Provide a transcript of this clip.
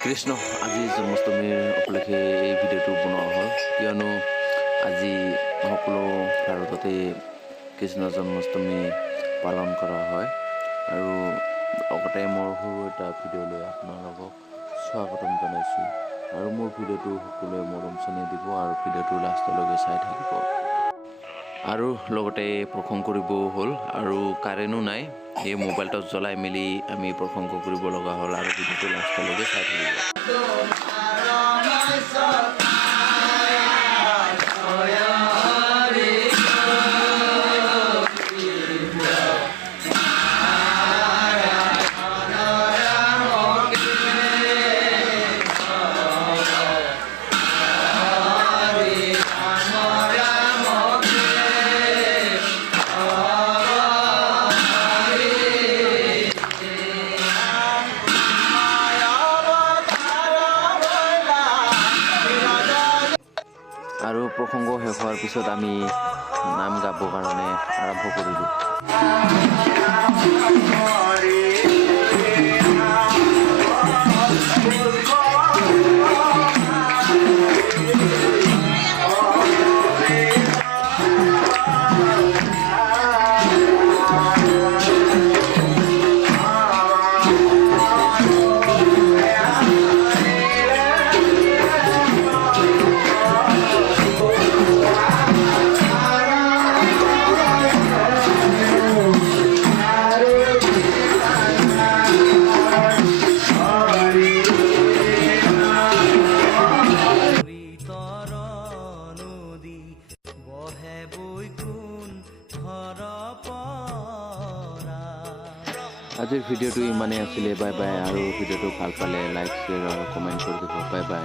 কৃষ্ণ আজি জন্মাষ্টমীৰ উপলক্ষে এই ভিডিঅ'টো বনোৱা হ'ল কিয়নো আজি সকলো ভাৰততে কৃষ্ণ জন্মাষ্টমী পালন কৰা হয় আৰু লগতে মোৰ সৰু এটা ভিডিঅ' লৈ আপোনালোকক স্বাগতম জনাইছোঁ আৰু মোৰ ভিডিঅ'টো সকলোৱে মৰম চেনেহ দিব আৰু ভিডিঅ'টো লাষ্টলৈকে চাই থাকিব আৰু লগতে প্ৰসংগ কৰিব হ'ল আৰু কাৰেণ্টো নাই এই মোবাইলটো জ্বলাই মেলি আমি প্ৰসংগ কৰিব লগা হ'ল আৰু ভিডিঅ'টো লাষ্টলৈকে চাই থাকিব আৰু প্ৰসংগ শেষ হোৱাৰ পিছত আমি নাম গাবৰ কাৰণে আৰম্ভ কৰিলোঁ আজিৰ ভিডিঅ'টো ইমানেই আছিলে বাই বাই আৰু ভিডিঅ'টো ভাল পালে লাইক শ্বেয়াৰ আৰু কমেণ্ট কৰি দিব বাই বাই